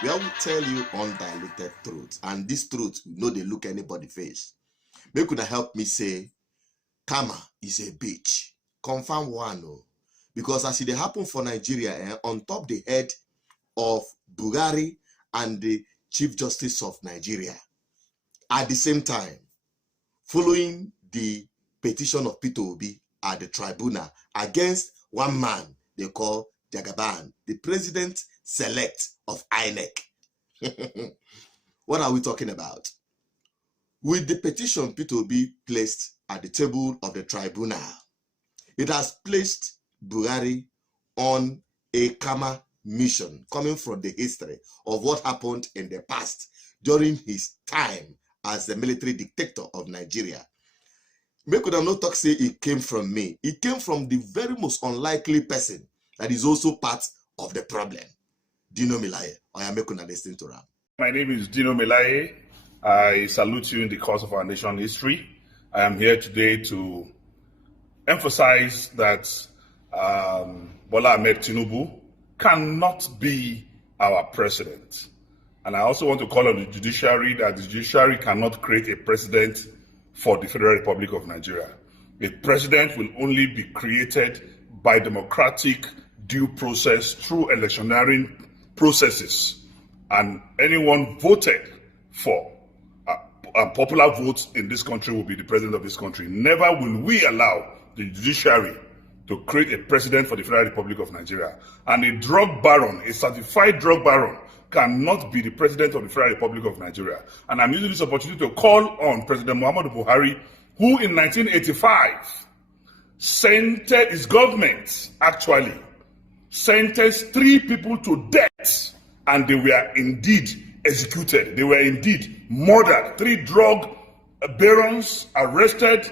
We will tell you undiluted truth, and this truth, no, they look anybody face. Make una help me say, Kama is a bitch. Confirm one, oh. Because as it happen for Nigeria, on top the head of Buhari and the Chief Justice of Nigeria, at the same time, following the petition of Peter Obi at the tribunal against one man they call Jagaban, the president-select of INEC. What are we talking about? With the petition Peter Obi placed at the table of the tribunal, it has placed Buhari on a karma mission coming from the history of what happened in the past during his time as the military dictator of Nigeria. Make una no talk say it came from me. It came from the very most unlikely person that is also part of the problem. Dino Milaye. I am making a listen to Ram. My name is Dino Milaye. I salute you in the course of our nation's history. I am here today to emphasize that Bola Ahmed Tinubu cannot be our president. And I also want to call on the judiciary that the judiciary cannot create a president for the Federal Republic of Nigeria. A president will only be created by democratic due process through electioneering processes. And anyone voted for popular votes in this country will be the president of this country. Never will we allow the judiciary to create a president for the Federal Republic of Nigeria. And a drug baron, a certified drug baron, cannot be the president of the Federal Republic of Nigeria. And I'm using this opportunity to call on President Muhammadu Buhari, who in 1985 sentenced his government, actually, sentenced 3 people to death, and they were indeed executed. They were indeed murdered. 3 drug barons arrested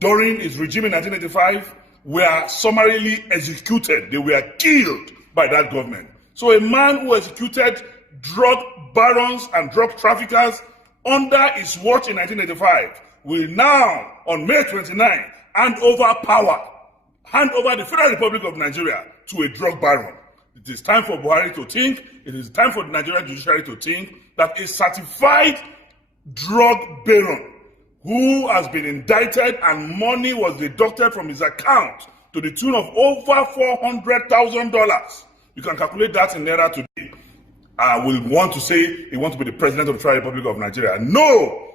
during his regime in 1985 were summarily executed. They were killed by that government. So a man who executed drug barons and drug traffickers under his watch in 1985 will now, on May 29, hand over the Federal Republic of Nigeria to a drug baron. It is time for Buhari to think, it is time for the Nigerian judiciary to think that a certified drug baron who has been indicted and money was deducted from his account to the tune of over $400,000. You can calculate that in naira today. Will want to say he wants to be the president of the Federal Republic of Nigeria. No!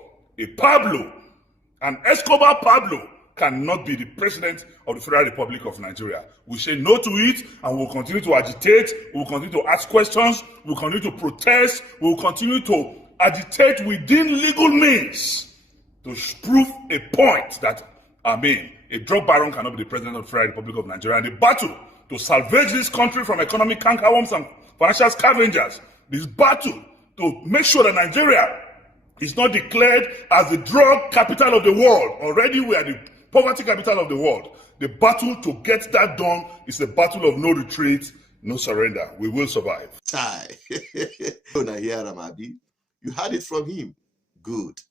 An Escobar Pablo cannot be the president of the Federal Republic of Nigeria. We say no to it, and we'll continue to agitate, we'll continue to ask questions, we'll continue to protest, we'll continue to agitate within legal means to prove a point that, a drug baron cannot be the president of the Federal Republic of Nigeria. And the battle to salvage this country from economic cankerworms and financial scavengers, this battle to make sure that Nigeria is not declared as the drug capital of the world. Already we are the poverty capital of the world. The battle to get that done is a battle of no retreat, no surrender. We will survive. You heard it from him. Good.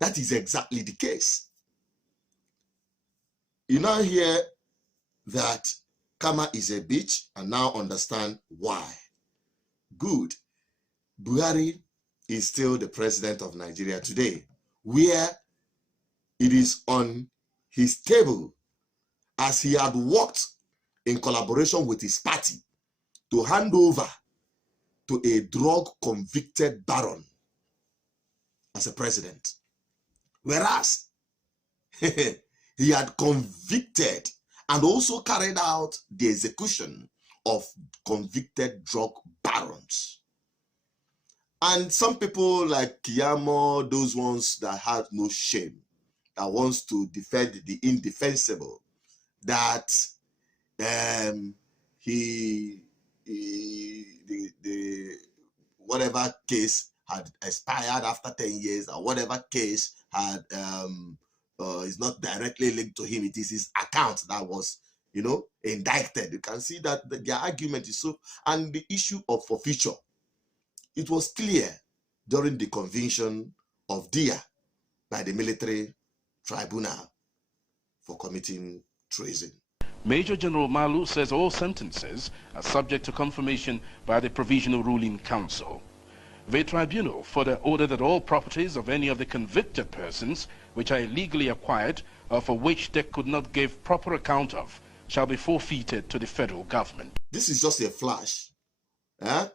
That is exactly the case. You now hear that Kama is a bitch and now understand why. Good. Buhari is still the president of Nigeria today, where it is on his table as he had worked in collaboration with his party to hand over to a drug-convicted baron as a president. Whereas he had convicted and also carried out the execution of convicted drug barons. And some people like Kiyamo, those ones that had no shame, that wants to defend the indefensible, that whatever case had expired after 10 years, or whatever case had is not directly linked to him. It is his account that was, indicted. You can see that their argument is so, and the issue of forfeiture. It was clear during the conviction of Dia by the military tribunal for committing treason. Major General Malu says all sentences are subject to confirmation by the Provisional Ruling Council. The tribunal further ordered that all properties of any of the convicted persons which are illegally acquired or for which they could not give proper account of shall be forfeited to the federal government. This is just a flash.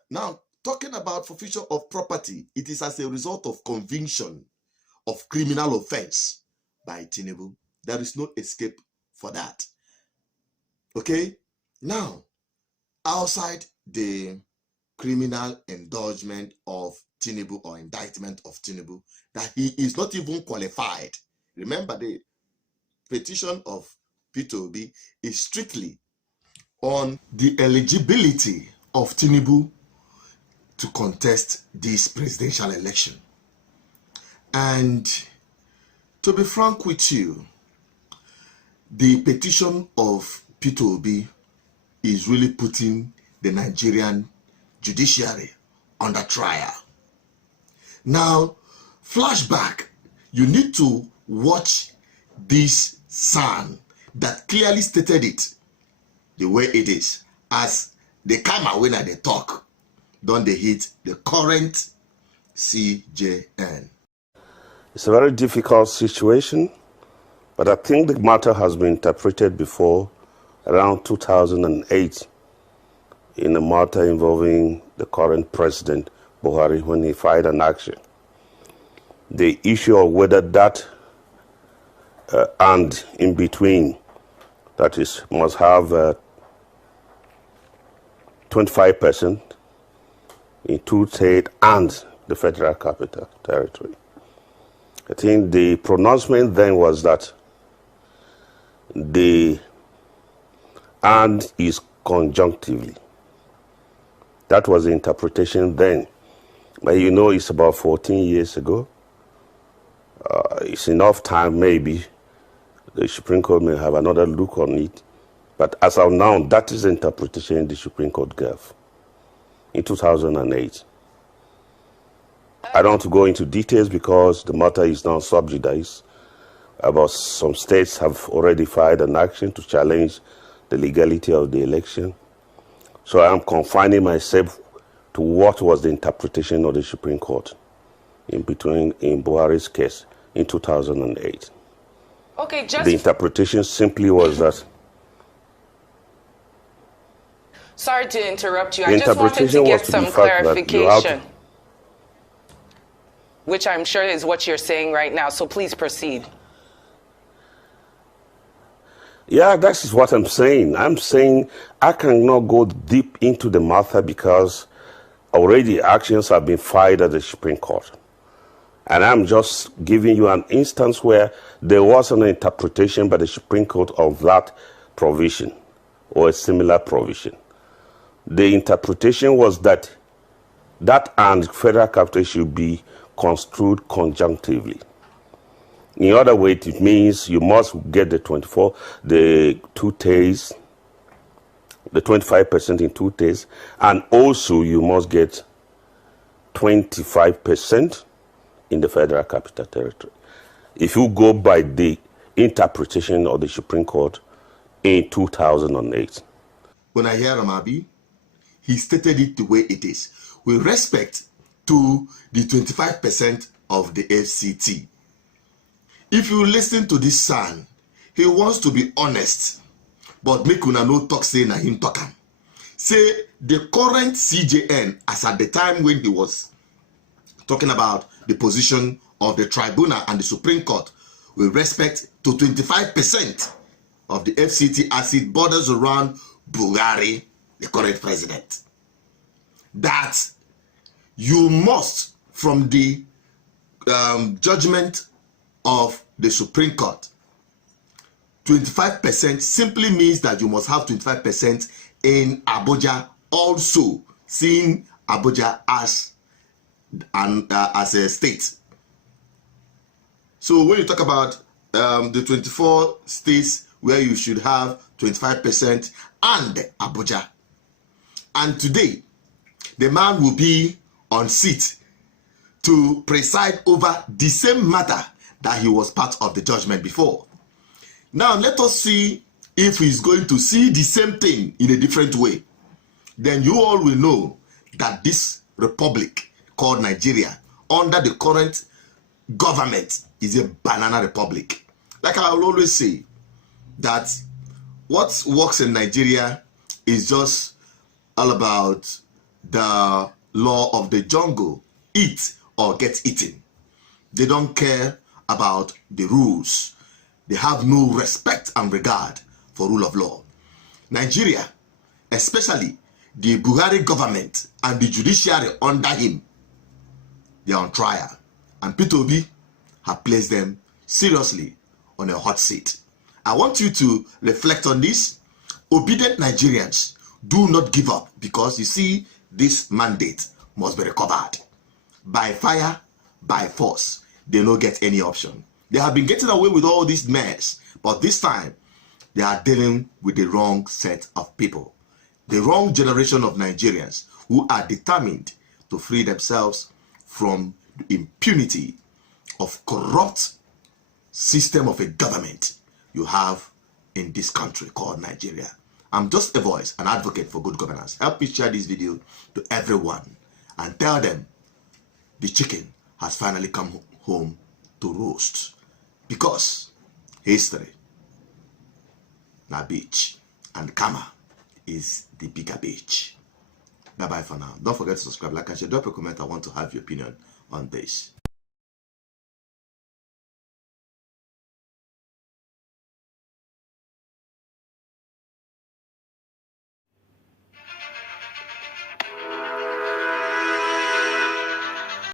Now, talking about forfeiture of property, it is as a result of conviction of criminal offense by Tinubu. There is no escape for that. Okay? Now, outside the criminal indictment of Tinubu or indictment of Tinubu, that he is not even qualified. Remember, the petition of P2B is strictly on the eligibility of Tinubu to contest this presidential election. And to be frank with you, the petition of P2B is really putting the Nigerian judiciary under trial. Now, flashback, you need to watch this sign that clearly stated it the way it is, as the camera when they talk, don't they hit the current CJN. It's a very difficult situation, but I think the matter has been interpreted before around 2008 in a matter involving the current president, Buhari, when he filed an action. The issue of whether that and in between, that is, must have 25% in two states and the Federal Capital Territory. I think the pronouncement then was that the and is conjunctively. That was the interpretation then. But you know, it's about 14 years ago. It's enough time, maybe. The Supreme Court may have another look on it. But as of now, that is the interpretation the Supreme Court gave in 2008. I don't want to go into details because the matter is now sub judice. About some states have already filed an action to challenge the legality of the election. So I am confining myself to what was the interpretation of the Supreme Court in Buhari's case in 2008. Okay, the interpretation simply was that. Sorry to interrupt you. I just wanted to get some clarification, which I'm sure is what you're saying right now. So please proceed. Yeah, that's what I'm saying. I'm saying I cannot go deep into the matter because already actions have been filed at the Supreme Court. And I'm just giving you an instance where there was an interpretation by the Supreme Court of that provision or a similar provision. The interpretation was that and federal capital should be construed conjunctively. In other words, it means you must get the 2 days, the 25% in 2 days, and also you must get 25% in the Federal Capital Territory. If you go by the interpretation of the Supreme Court in 2008. When I hear Amabi, he stated it the way it is, with respect to the 25% of the FCT. If you listen to this son, he wants to be honest, but make una no talk say na him talk am. Say the current CJN, as at the time when he was talking about the position of the tribunal and the Supreme Court with respect to 25% of the FCT as it borders around Buhari, the current president, that you must, from the judgment of the Supreme Court, 25% simply means that you must have 25% in Abuja, also seeing Abuja as a state. So when you talk about the 24 states where you should have 25% and Abuja, and today the man will be on seat to preside over the same matter that he was part of the judgment before. Now let us see if he's going to see the same thing in a different way, then you all will know that this republic called Nigeria, under the current government, is a banana republic. Like I will always say, that what works in Nigeria is just all about the law of the jungle. Eat or get eaten. They don't care about the rules. They have no respect and regard for rule of law. Nigeria, especially the Buhari government and the judiciary under him, they are on trial. And P2B have placed them seriously on a hot seat. I want you to reflect on this. Obedient Nigerians, do not give up, because you see, this mandate must be recovered. By fire, by force, they don't get any option. They have been getting away with all this mess, but this time, they are dealing with the wrong set of people. The wrong generation of Nigerians who are determined to free themselves from the impunity of corrupt system of a government you have in this country called Nigeria. I'm just a voice, an advocate for good governance. Help me share this video to everyone and tell them the chicken has finally come home to roast, because history na bitch and karma is the bigger bitch. Bye bye for now. Don't forget to subscribe, like, and share. Drop a comment. I want to have your opinion on this.